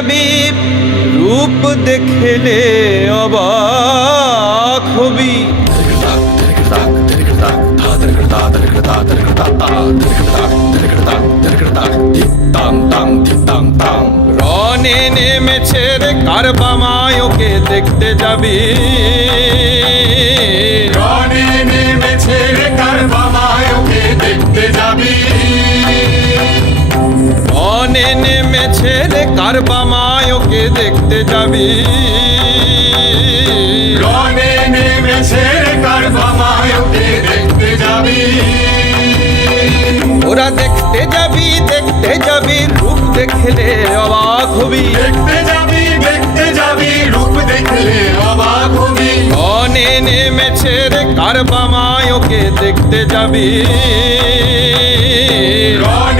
যাবি রূপ দেখলে অবাক হবি। রনে নেমেছে রে কারবামায়কে দেখতে যাবি। রনে নেমেছে রে কারবামায়কে দেখতে যাবি। রনে নেমেছে রে কারবামায়কে দেখতে যাবি। রনে নেমেছে রে কারবামায়কে দেখতে যাবি। ওরা দেখতে যাবি রূপ দেখলে অবাক হবি। দেখতে যাবি রূপ দেখলে অবাক হবি। রনে নেমেছে রে কারবামায়কে দেখতে যাবি। রনে